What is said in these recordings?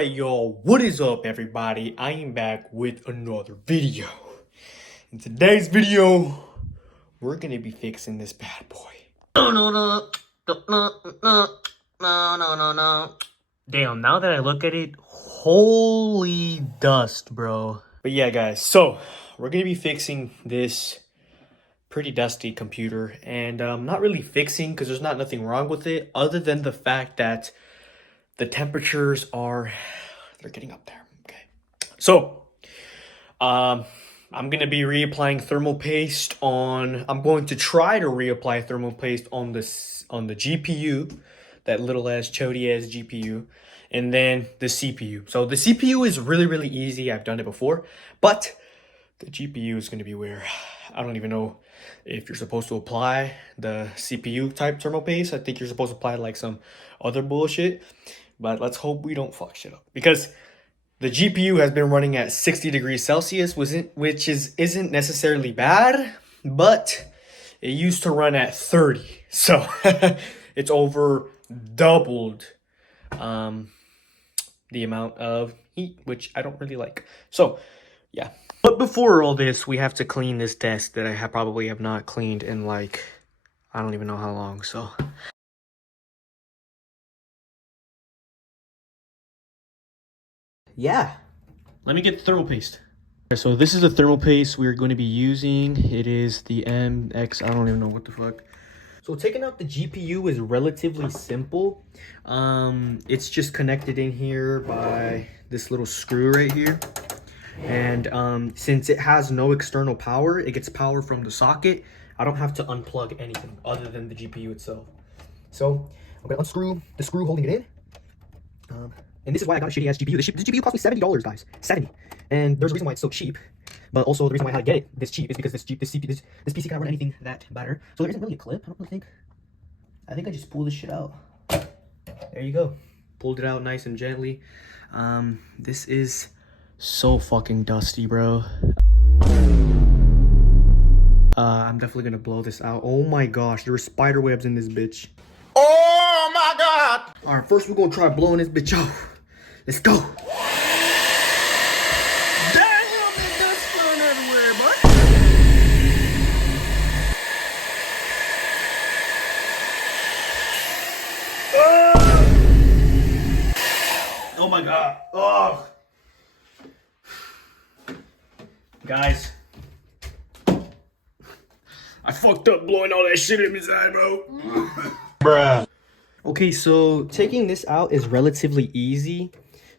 Alright y'all, what is up everybody? I am back with another video. In today's video, we're gonna be fixing this bad boy. No. Damn, now that I look at it, holy dust, bro. But yeah guys, so we're gonna be fixing this pretty dusty computer. And not really fixing because there's nothing wrong with it other than the fact that the temperatures they're getting up there. Okay. So, I'm going to be reapplying thermal paste I'm going to try to reapply thermal paste on the GPU, that little ass chody ass GPU, and then the CPU. So the CPU is really, really easy. I've done it before, but the GPU is going to be where I don't even know if you're supposed to apply the CPU type thermal paste. I think you're supposed to apply like some other bullshit. But let's hope we don't fuck shit up, because the GPU has been running at 60 degrees Celsius, which isn't necessarily bad, but it used to run at 30. So it's over doubled the amount of heat, which I don't really like. So yeah. But before all this, we have to clean this desk that I probably have not cleaned in like, I don't even know how long, so. Yeah, let me get the thermal paste. So this is the thermal paste we're going to be using. It is the MX, I don't even know what the fuck. So taking out the GPU is relatively simple. It's just connected in here by this little screw right here. And since it has no external power, it gets power from the socket. I don't have to unplug anything other than the GPU itself. So I'm going to unscrew the screw holding it in. And this is why I got a shitty ass GPU. This GPU cost me $70, guys. 70. And there's a reason why it's so cheap. But also the reason why I had to get it this cheap is because this PC cannot run anything that better. So there isn't really a clip. I don't really think. I think I just pull this shit out. There you go. Pulled it out nice and gently. This is so fucking dusty, bro. I'm definitely gonna blow this out. Oh my gosh, there are spider webs in this bitch. Oh my god! Alright, first we're gonna try blowing this bitch off. Let's go! Damn, there's dust flying everywhere, bud! Oh my god! Oh! Guys, I fucked up blowing all that shit inside, bro. Bruh. Okay, so taking this out is relatively easy.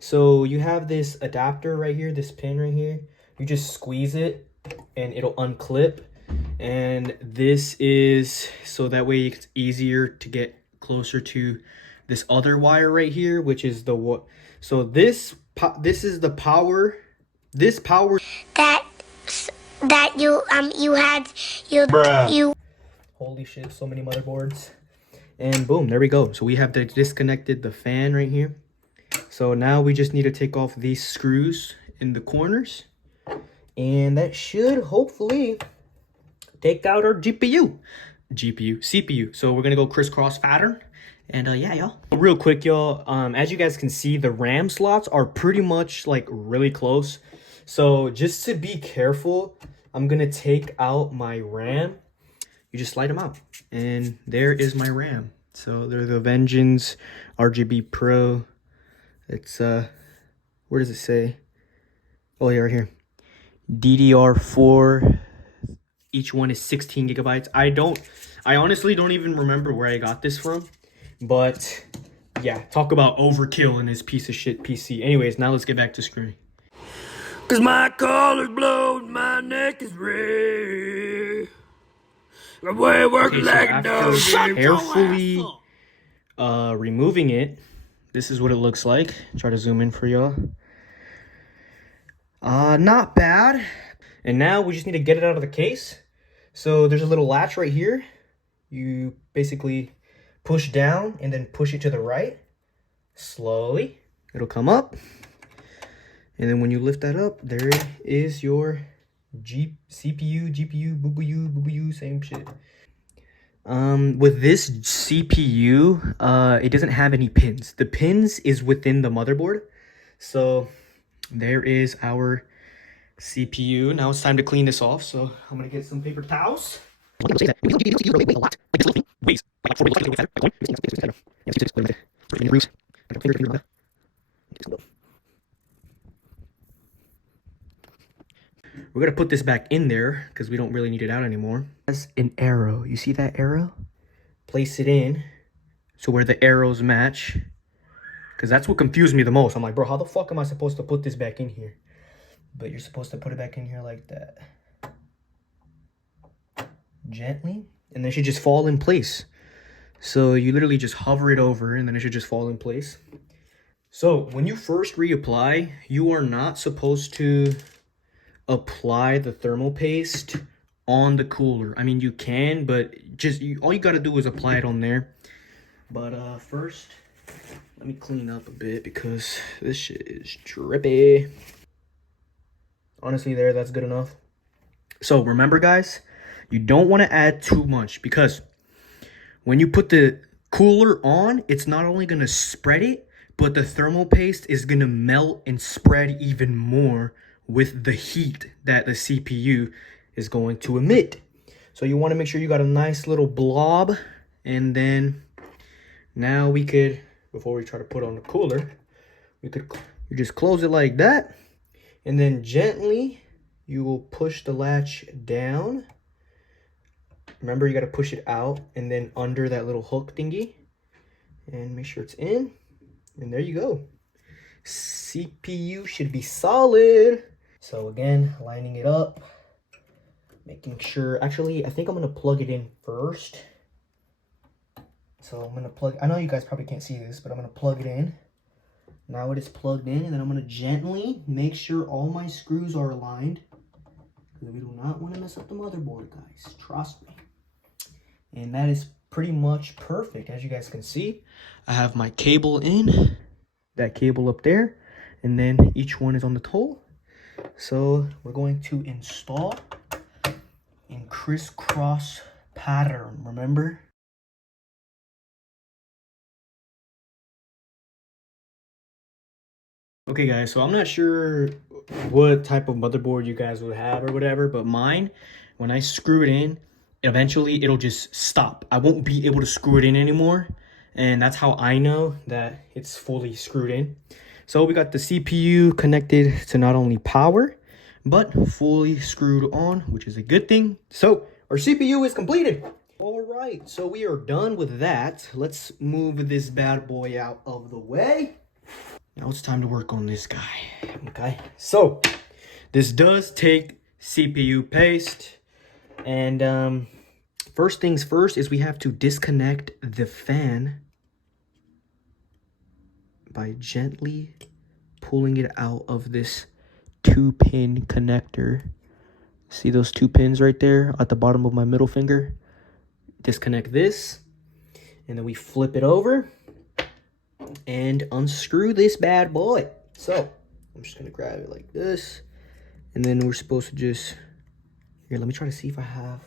So you have this adapter right here, this pin right here. You just squeeze it and it'll unclip. And this is so that way it's easier to get closer to this other wire right here, which is the what. So this is the power. This power that you Bruh. you. Holy shit! So many motherboards. And boom, there we go. So we have disconnected the fan right here. So now we just need to take off these screws in the corners. And that should hopefully take out our CPU. CPU. So we're going to go crisscross pattern. And yeah, y'all. Real quick, y'all. As you guys can see, the RAM slots are pretty much like really close. So just to be careful, I'm going to take out my RAM. You just slide them out, and there is my RAM. So they're the Vengeance RGB Pro. It's where does it say? Oh yeah, right here. DDR4. Each one is 16 gigabytes. I honestly don't even remember where I got this from, but yeah, talk about overkill in this piece of shit PC. Anyways, now let's get back to screwing. Cause my collar's blown, my neck is red. Okay, so after carefully removing it, this is what it looks like. Try to zoom in for y'all. Not bad. And now we just need to get it out of the case. So there's a little latch right here. You basically push down and then push it to the right. Slowly. It'll come up. And then when you lift that up, there is your CPU, GPU, boo-boo-you, same shit. With this CPU, it doesn't have any pins. The pins is within the motherboard. So there is our CPU. Now it's time to clean this off. So I'm gonna get some paper towels. We're gonna put this back in there because we don't really need it out anymore. As an arrow, you see that arrow? Place it in so where the arrows match, because that's what confused me the most. I'm like, bro, how the fuck am I supposed to put this back in here? But you're supposed to put it back in here like that, gently, and then it should just fall in place. So you literally just hover it over and then it should just fall in place. So when you first reapply, you are not supposed to apply the thermal paste on the cooler. I mean, you can, but just all you got to do is apply it on there. But first, let me clean up a bit because this shit is drippy. Honestly, that's good enough. So remember, guys, you don't want to add too much because when you put the cooler on, it's not only going to spread it, but the thermal paste is going to melt and spread even more with the heat that the CPU is going to emit. So you want to make sure you got a nice little blob. And then now we could, before we try to put on the cooler, you just close it like that. And then gently, you will push the latch down. Remember, you got to push it out and then under that little hook thingy. And make sure it's in. And there you go. CPU should be solid. So again, lining it up. Making sure, actually, I think I'm going to plug it in first. So I'm going to plug, I know you guys probably can't see this, but I'm going to plug it in. Now it is plugged in, and then I'm going to gently make sure all my screws are aligned. Because we do not want to mess up the motherboard, guys. Trust me. And that is pretty much perfect. As you guys can see, I have my cable in, that cable up there, and then each one is on the toe. So we're going to install in crisscross pattern, remember? Okay guys, so I'm not sure what type of motherboard you guys would have or whatever, but mine, when I screw it in, eventually it'll just stop. I won't be able to screw it in anymore, and that's how I know that it's fully screwed in. So we got the CPU connected to not only power, but fully screwed on, which is a good thing. So our CPU is completed. All right, so we are done with that. Let's move this bad boy out of the way. Now it's time to work on this guy. Okay, so this does take CPU paste. And first things first is we have to disconnect the fan by gently pulling it out of this 2-pin connector. See those 2 pins right there at the bottom of my middle finger? Disconnect this, and then we flip it over and unscrew this bad boy. So I'm just gonna grab it like this, and then we're supposed to just, here, let me try to see if I have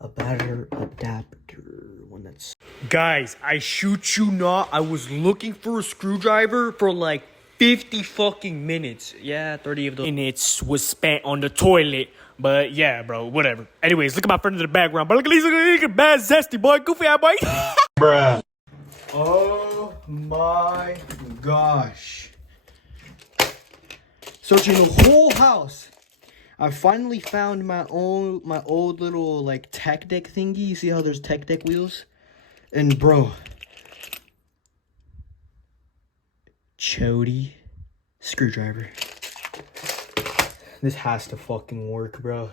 a better adapter, one that's, guys, I shoot you not, I was looking for a screwdriver for like 50 fucking minutes. Yeah, 30 of those minutes was spent on the toilet. But yeah, bro, whatever. Anyways, look at my friend in the background. But look at bad zesty, boy. Goofy eye, boy. Bruh. Oh my gosh. Searching the whole house. I finally found my old little like tech deck thingy. You see how there's tech deck wheels? And bro, Chody screwdriver. This has to fucking work, bro.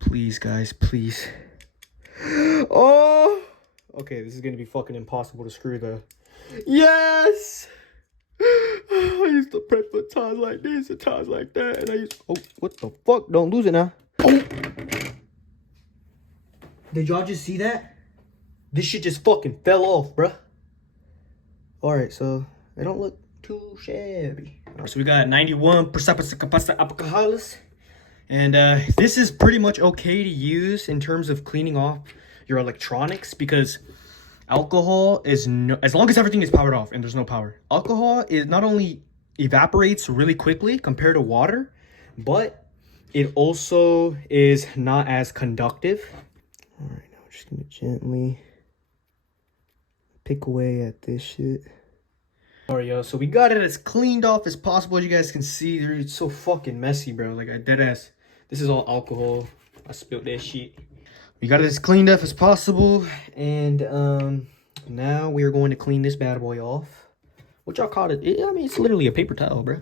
Please, guys, please. Oh! Okay, this is gonna be fucking impossible to screw the... Yes! I used to prep for times like this and times like that, and I used... Oh, what the fuck? Don't lose it now. Oh! Did y'all just see that? This shit just fucking fell off, bruh. Alright, so they don't look too shabby. So we got 91% alcohols, and this is pretty much okay to use in terms of cleaning off your electronics, because Alcohol is no, as long as everything is powered off and there's no power. Alcohol is not only evaporates really quickly compared to water, but it also is not as conductive. All right, now I'm just gonna gently pick away at this shit. All right, yo, so we got it as cleaned off as possible. As you guys can see, it's so fucking messy, bro. Like, I dead ass. This is all alcohol. I spilled that shit. We got it as cleaned up as possible, and now we are going to clean this bad boy off. What y'all call it? I mean, it's literally a paper towel, bro.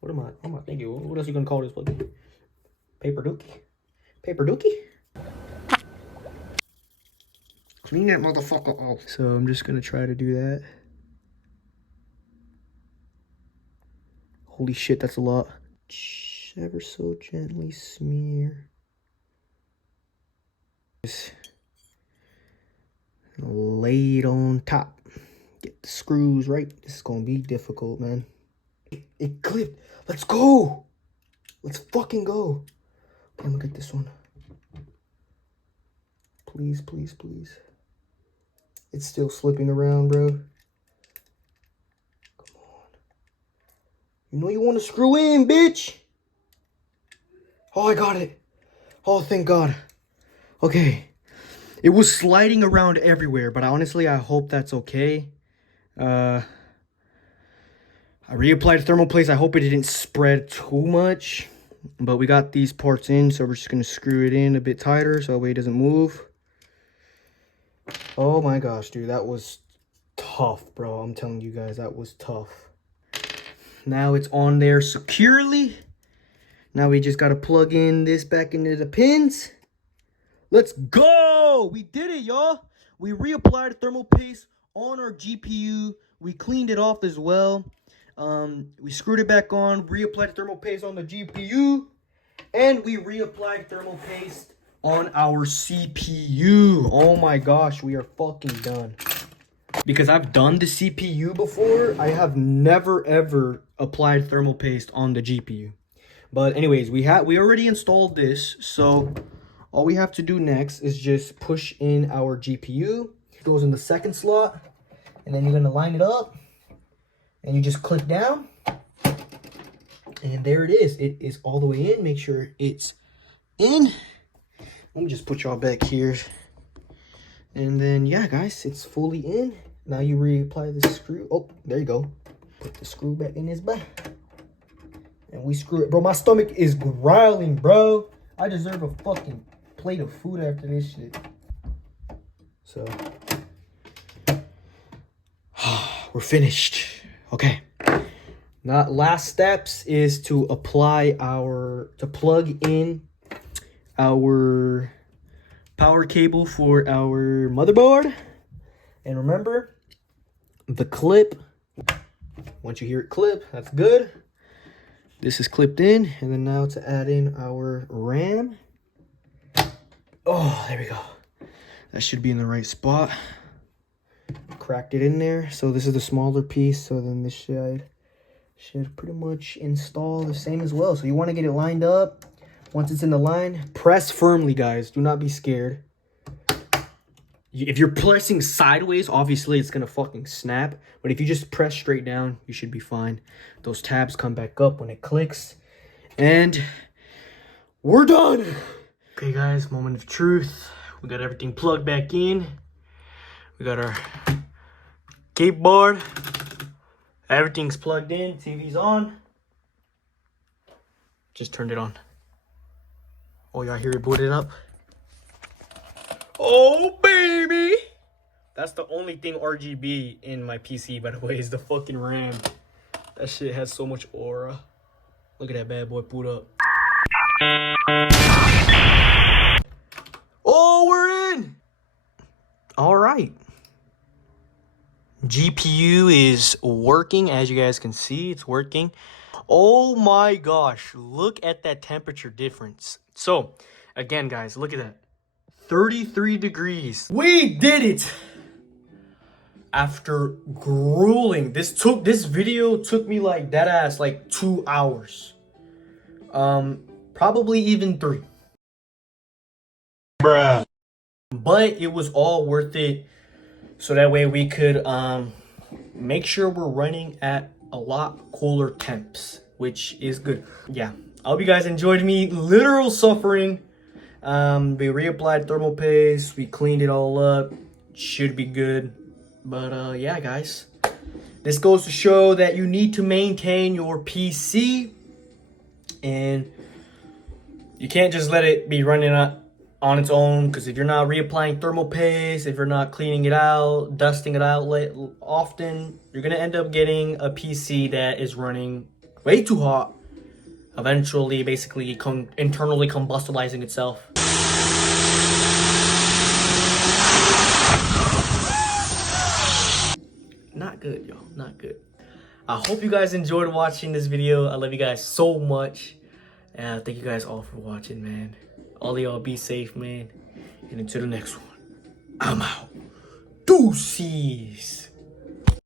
What am I thinking? What else are you gonna call this fucking paper dookie? Paper dookie? Clean that motherfucker off. So I'm just gonna try to do that. Holy shit, that's a lot. Ever so gently smear. Just lay it on top. Get the screws right. This is gonna be difficult, man. It clipped. Let's go. Let's fucking go. Okay, I'm gonna get this one. Please, please, please. It's still slipping around, bro. Come on. You know you want to screw in, bitch. Oh, I got it. Oh, thank God. Okay. It was sliding around everywhere, but honestly, I hope that's okay. I reapplied thermal paste. I hope it didn't spread too much. But we got these parts in, so we're just going to screw it in a bit tighter so that way it doesn't move. Oh my gosh, dude. That was tough, bro. I'm telling you guys, that was tough. Now it's on there securely. Now we just got to plug in this back into the pins. Let's go! We did it, y'all. We reapplied thermal paste on our GPU. We cleaned it off as well. We screwed it back on, reapplied thermal paste on the GPU, and we reapplied thermal paste on our CPU. Oh my gosh, we are fucking done. Because I've done the CPU before, I have never ever applied thermal paste on the GPU. But anyways, we already installed this, so all we have to do next is just push in our GPU. It goes in the second slot, and then you're gonna line it up, and you just click down, and there it is. It is all the way in. Make sure it's in. Let me just put y'all back here. And then, yeah, guys, it's fully in. Now you reapply the screw. Oh, there you go. Put the screw back in his back. And we screw it. Bro, my stomach is growling, bro. I deserve a fucking plate of food after this shit. So, we're finished. Okay. Now, last steps is to plug in our power cable for our motherboard. And remember, the clip, once you hear it clip, that's good. This is clipped in, and then now to add in our RAM. Oh, there we go. That should be in the right spot. Cracked it in there. So this is the smaller piece, so then this should pretty much install the same as well. So you want to get it lined up. Once it's in the line, press firmly, guys. Do not be scared. If you're pressing sideways, obviously it's gonna fucking snap. But if you just press straight down, you should be fine. Those tabs come back up when it clicks. And we're done. Okay, guys, moment of truth. We got everything plugged back in. We got our keyboard. Everything's plugged in. TV's on. Just turned it on. Oh, y'all hear it booted up? Oh, baby! That's the only thing RGB in my PC, by the way, is the fucking RAM. That shit has so much aura. Look at that bad boy boot up. Oh, we're in! Alright. GPU is working, as you guys can see, it's working. Oh my gosh, look at that temperature difference. So, again, guys, look at that. 33 degrees. We did it! After grueling, this video took me like dead ass like 2 hours. Probably even 3. Bruh. But it was all worth it. so that way we could make sure we're running at a lot cooler temps, which is good. Yeah, I hope you guys enjoyed me literal suffering. We reapplied thermal paste, we cleaned it all up, should be good. But yeah, guys, this goes to show that you need to maintain your PC, and you can't just let it be running on its own, because if you're not reapplying thermal paste, if you're not cleaning it out, dusting it out often, you're gonna end up getting a PC that is running way too hot, eventually basically internally combustibilizing itself. Not good, y'all, not good. I hope you guys enjoyed watching this video. I love you guys so much. And thank you guys all for watching, man. All of y'all be safe, man. And until the next one, I'm out. Deuces.